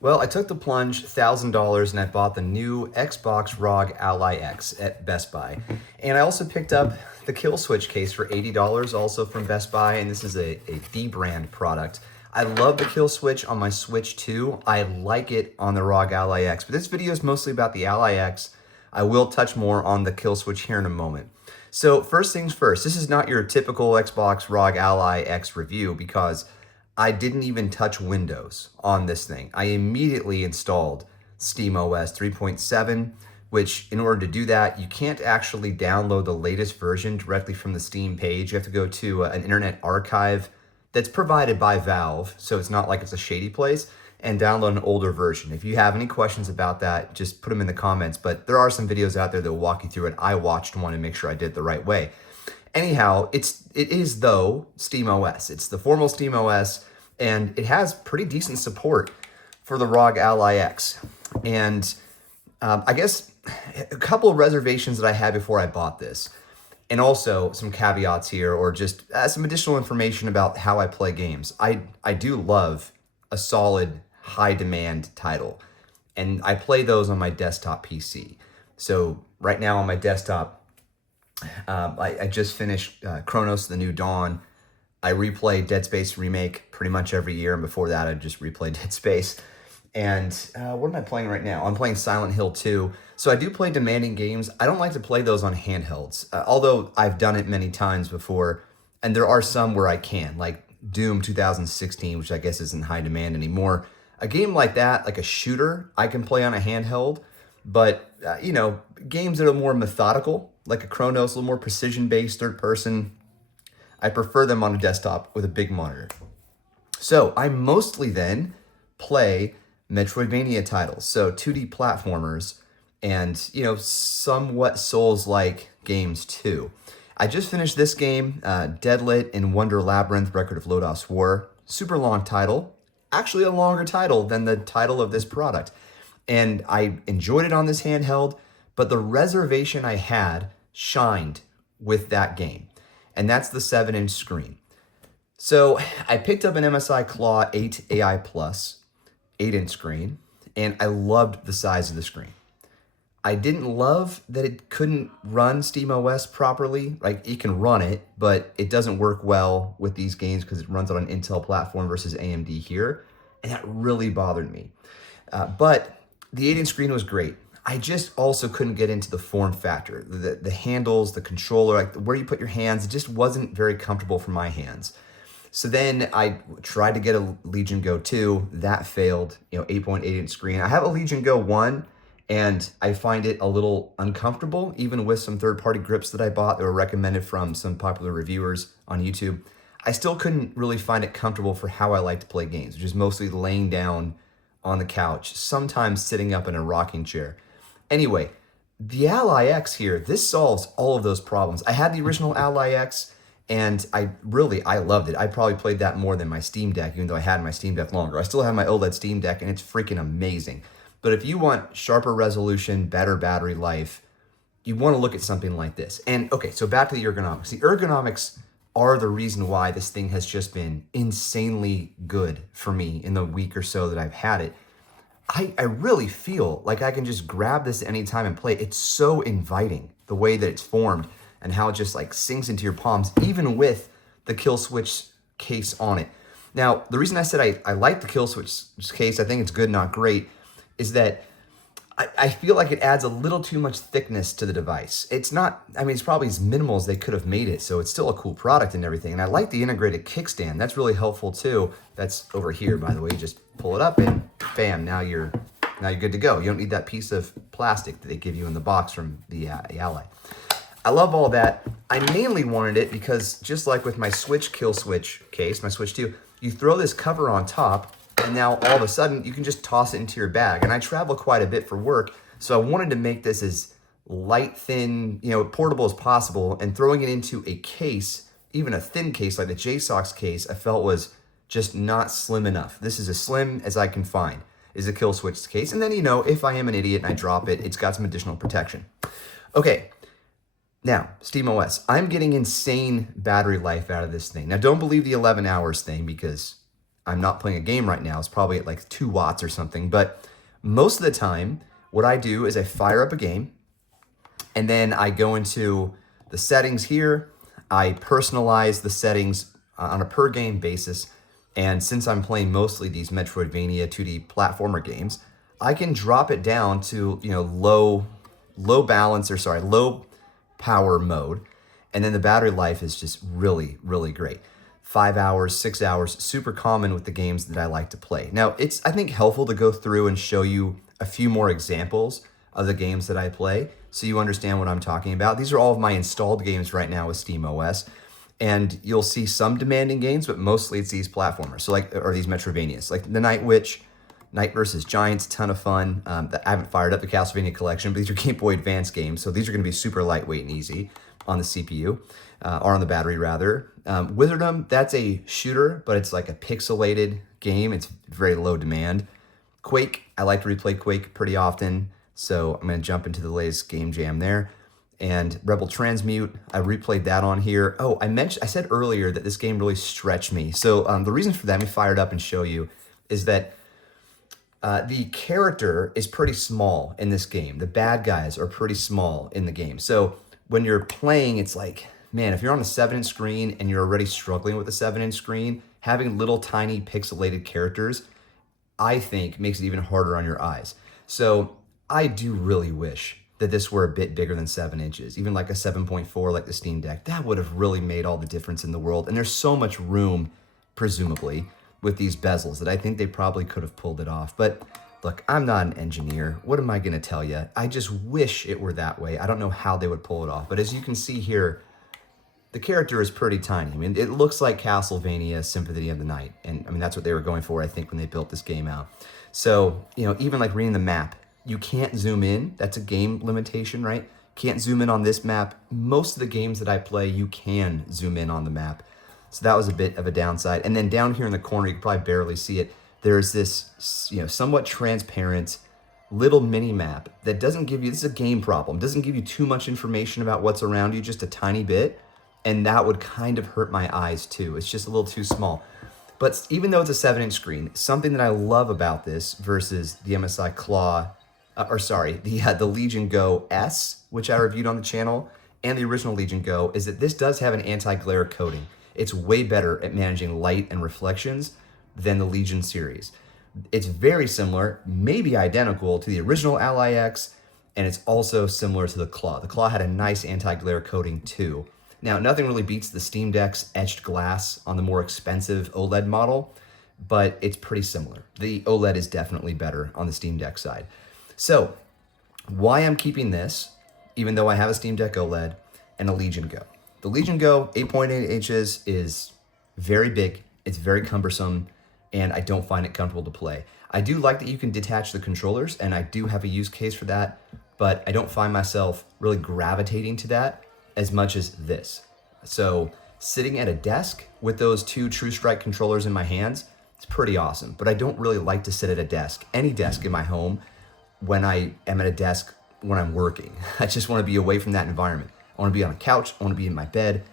Well, I took the plunge, $1,000, and I bought the new Xbox ROG Ally X at Best Buy. And I also picked up the Kill Switch case for $80, also from Best Buy, and this is a D-brand product. I love the Kill Switch on my Switch 2. I like it on the ROG Ally X, but this video is mostly about the Ally X. I will touch more on the Kill Switch here in a moment. So first things first, this is not your typical Xbox ROG Ally X review because I didn't even touch Windows on this thing. I immediately installed SteamOS 3.7, which in order to do that, you can't actually download the latest version directly from the Steam page. You have to go to an internet archive that's provided by Valve, so it's not like it's a shady place, and download an older version. If you have any questions about that, just put them in the comments, but there are some videos out there that will walk you through it. I watched one and make sure I did it the right way. Anyhow, it is though SteamOS. It's the formal SteamOS, and it has pretty decent support for the ROG Ally X. And I guess a couple of reservations that I had before I bought this, and also some caveats here, or just some additional information about how I play games. I do love a solid, high-demand title, and I play those on my desktop PC. So right now on my desktop, I just finished Chronos: The New Dawn. I replay Dead Space Remake pretty much every year, and before that I just replayed Dead Space. And what am I playing right now? I'm playing Silent Hill 2. So I do play demanding games. I don't like to play those on handhelds, although I've done it many times before, and there are some where I can, like Doom 2016, which I guess isn't high demand anymore. A game like that, like a shooter, I can play on a handheld, but games that are more methodical, like a Chronos, a little more precision-based, third person, I prefer them on a desktop with a big monitor. So I mostly then play Metroidvania titles, so 2D platformers, and somewhat Souls-like games too. I just finished this game, Deadlit in Wonder Labyrinth: Record of Lodoss War. Super long title, actually a longer title than the title of this product. And I enjoyed it on this handheld, but the reservation I had shined with that game, and that's the 7-inch screen. So I picked up an MSI Claw 8 AI Plus 8-inch screen, and I loved the size of the screen. I didn't love that it couldn't run SteamOS properly. Like, it can run it, but it doesn't work well with these games because it runs on an Intel platform versus AMD here, and that really bothered me. But the 8-inch screen was great. I just also couldn't get into the form factor. The handles, the controller, like where you put your hands, it just wasn't very comfortable for my hands. So then I tried to get a Legion Go 2. That failed, 8.8-inch screen. I have a Legion Go 1, and I find it a little uncomfortable, even with some third-party grips that I bought that were recommended from some popular reviewers on YouTube. I still couldn't really find it comfortable for how I like to play games, which is mostly laying down on the couch, sometimes sitting up in a rocking chair. Anyway, the Ally X here, this solves all of those problems. I had the original Ally X, and I loved it. I probably played that more than my Steam Deck, even though I had my Steam Deck longer. I still have my OLED Steam Deck, and it's freaking amazing. But if you want sharper resolution, better battery life, you want to look at something like this. And okay, so back to the ergonomics. The ergonomics are the reason why this thing has just been insanely good for me in the week or so that I've had it. I really feel like I can just grab this anytime and play. It's so inviting, the way that it's formed and how it just like sinks into your palms, even with the Kill Switch case on it. Now, the reason I said I like the Kill Switch case, I think it's good, not great, is that I feel like it adds a little too much thickness to the device. It's not, it's probably as minimal as they could have made it, so it's still a cool product and everything. And I like the integrated kickstand. That's really helpful too. That's over here, by the way. You just pull it up and bam, now you're good to go. You don't need that piece of plastic that they give you in the box from the Ally. I love all that. I mainly wanted it because just like with my Switch Kill Switch case, my Switch 2, you throw this cover on top, and now all of a sudden you can just toss it into your bag. And I travel quite a bit for work, so I wanted to make this as light, thin, portable as possible, and throwing it into a case, even a thin case like the JSOX case, I felt was just not slim enough. This is as slim as I can find, is a Kill Switch case. And then, if I am an idiot and I drop it, it's got some additional protection. Okay, now, SteamOS. I'm getting insane battery life out of this thing. Now, don't believe the 11 hours thing because I'm not playing a game right now. It's probably at like 2 watts or something. But most of the time, what I do is I fire up a game, and then I go into the settings here. I personalize the settings on a per game basis. And since I'm playing mostly these Metroidvania 2D platformer games, I can drop it down to, low power mode. And then the battery life is just really, really great. 5 hours, 6 hours, super common with the games that I like to play. Now, it's, I think, helpful to go through and show you a few more examples of the games that I play so you understand what I'm talking about. These are all of my installed games right now with SteamOS. And you'll see some demanding games, but mostly it's these platformers. So or these Metroidvanias, like the Night Witch, Knight vs. Giants, ton of fun. I haven't fired up the Castlevania collection, but these are Game Boy Advance games, so these are going to be super lightweight and easy on the CPU, or on the battery rather. Wizardom, that's a shooter, but it's like a pixelated game. It's very low demand. Quake, I like to replay Quake pretty often, so I'm going to jump into the latest game jam there. And Rebel Transmute, I replayed that on here. Oh, I said earlier that this game really stretched me. So the reason for that, let me fire it up and show you, is that the character is pretty small in this game. The bad guys are pretty small in the game. So when you're playing, it's like, man, if you're on a 7-inch screen and you're already struggling with a 7-inch screen, having little tiny pixelated characters, I think makes it even harder on your eyes. So I do really wish that this were a bit bigger than 7 inches, even like a 7.4 like the Steam Deck. That would have really made all the difference in the world. And there's so much room, presumably, with these bezels that I think they probably could have pulled it off. But look, I'm not an engineer. What am I gonna tell you? I just wish it were that way. I don't know how they would pull it off. But as you can see here, the character is pretty tiny. I mean, it looks like Castlevania Symphony of the Night. And I mean, that's what they were going for, I think, when they built this game out. So, even like reading the map, you can't zoom in. That's a game limitation, right? Can't zoom in on this map. Most of the games that I play, you can zoom in on the map. So that was a bit of a downside. And then down here in the corner, you can probably barely see it. There's this, somewhat transparent little mini map that doesn't give you, this is a game problem, doesn't give you too much information about what's around you, just a tiny bit. And that would kind of hurt my eyes too. It's just a little too small. But even though it's a 7-inch screen, something that I love about this versus the MSI Claw, the Legion Go S, which I reviewed on the channel, and the original Legion Go, is that this does have an anti-glare coating. It's way better at managing light and reflections than the Legion series. It's very similar, maybe identical to the original Ally X, and it's also similar to the Claw. The Claw had a nice anti-glare coating too. Now, nothing really beats the Steam Deck's etched glass on the more expensive OLED model, but it's pretty similar. The OLED is definitely better on the Steam Deck side. So, why I'm keeping this, even though I have a Steam Deck OLED and a Legion Go. The Legion Go 8.8 inches is very big, it's very cumbersome, and I don't find it comfortable to play. I do like that you can detach the controllers, and I do have a use case for that, but I don't find myself really gravitating to that as much as this. So, sitting at a desk with those 2 True Strike controllers in my hands, it's pretty awesome, but I don't really like to sit at a desk, any desk in my home, when I am at a desk when I'm working. I just want to be away from that environment. I want to be on a couch. I want to be in my bed.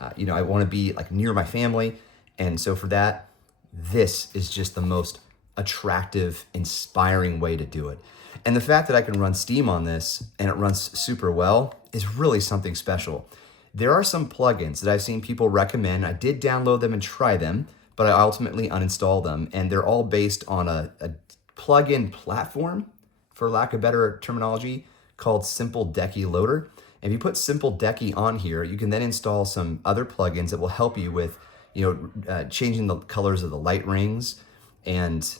I want to be like near my family. And so for that, this is just the most attractive, inspiring way to do it. And the fact that I can run Steam on this and it runs super well is really something special. There are some plugins that I've seen people recommend. I did download them and try them, but I ultimately uninstalled them. And they're all based on a plugin platform, for lack of better terminology, called Simple Decky Loader. If you put Simple Decky on here, you can then install some other plugins that will help you with, changing the colors of the light rings, and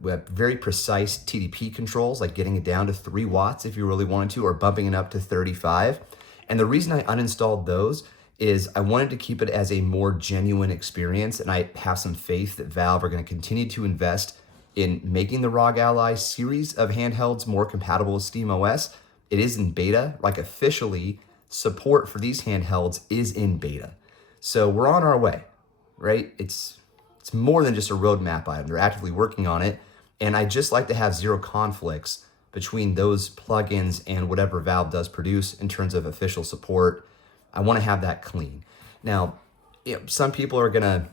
we have very precise TDP controls, like getting it down to 3 watts if you really wanted to, or bumping it up to 35. And the reason I uninstalled those is I wanted to keep it as a more genuine experience, and I have some faith that Valve are going to continue to invest in making the ROG Ally series of handhelds more compatible with SteamOS. It is in beta, like officially support for these handhelds is in beta. So we're on our way, right? It's more than just a roadmap item. They're actively working on it. And I just like to have zero conflicts between those plugins and whatever Valve does produce in terms of official support. I want to have that clean. Now, some people are going to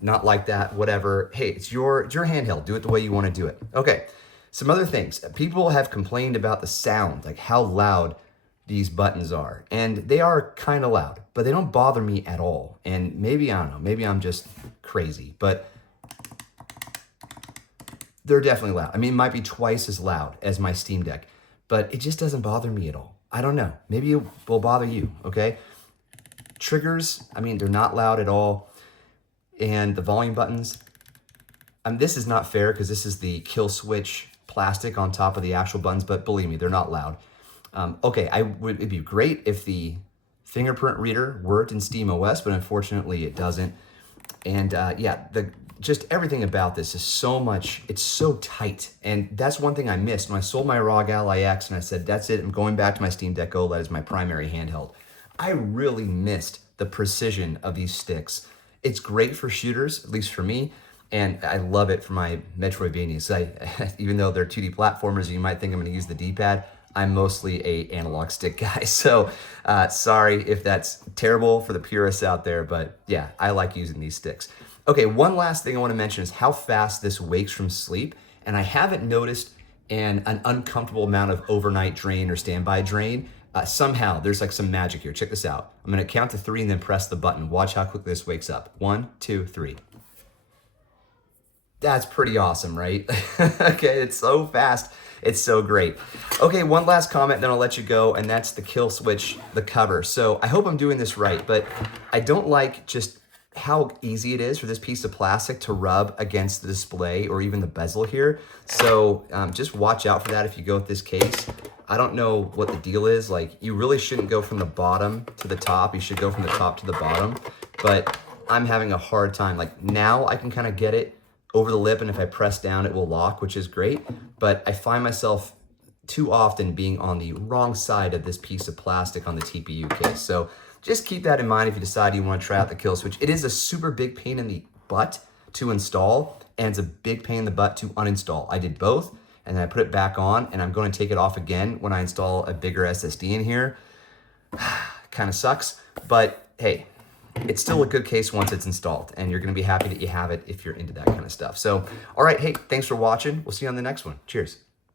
not like that, whatever. Hey, it's your handheld. Do it the way you want to do it. Okay, some other things. People have complained about the sound, like how loud these buttons are. And they are kind of loud, but they don't bother me at all. And maybe, I don't know, maybe I'm just crazy, but they're definitely loud. I mean, it might be twice as loud as my Steam Deck, but it just doesn't bother me at all. I don't know. Maybe it will bother you, okay? Triggers, I mean, they're not loud at all. And the volume buttons, this is not fair because this is the kill switch plastic on top of the actual buttons, but believe me, they're not loud. Okay, it'd be great if the fingerprint reader worked in SteamOS, but unfortunately it doesn't. And yeah, just everything about this is so much, it's so tight. And that's one thing I missed when I sold my ROG Ally X and I said, that's it, I'm going back to my Steam Deck OLED as my primary handheld. I really missed the precision of these sticks. It's great for shooters, at least for me, and I love it for my Metroidvanias. Even though they're 2D platformers, you might think I'm gonna use the D-pad, I'm mostly a analog stick guy. So sorry if that's terrible for the purists out there, but yeah, I like using these sticks. Okay, one last thing I want to mention is how fast this wakes from sleep. And I haven't noticed an uncomfortable amount of overnight drain or standby drain. Somehow, there's like some magic here. Check this out. I'm going to count to 3 and then press the button. Watch how quickly this wakes up. 1, 2, 3. That's pretty awesome, right? Okay, it's so fast. It's so great. Okay, one last comment, then I'll let you go, and that's the kill switch, the cover. So I hope I'm doing this right, but I don't like just how easy it is for this piece of plastic to rub against the display or even the bezel here. So just watch out for that if you go with this case. I don't know what the deal is. Like, you really shouldn't go from the bottom to the top. You should go from the top to the bottom. But I'm having a hard time. Like, now I can kind of get it over the lip, and if I press down, it will lock, which is great. But I find myself too often being on the wrong side of this piece of plastic on the TPU case. So just keep that in mind if you decide you want to try out the kill switch. It is a super big pain in the butt to install, and it's a big pain in the butt to uninstall. I did both, and then I put it back on, and I'm going to take it off again when I install a bigger SSD in here. Kind of sucks, but hey, it's still a good case once it's installed, and you're going to be happy that you have it if you're into that kind of stuff. So, all right, hey, thanks for watching. We'll see you on the next one. Cheers.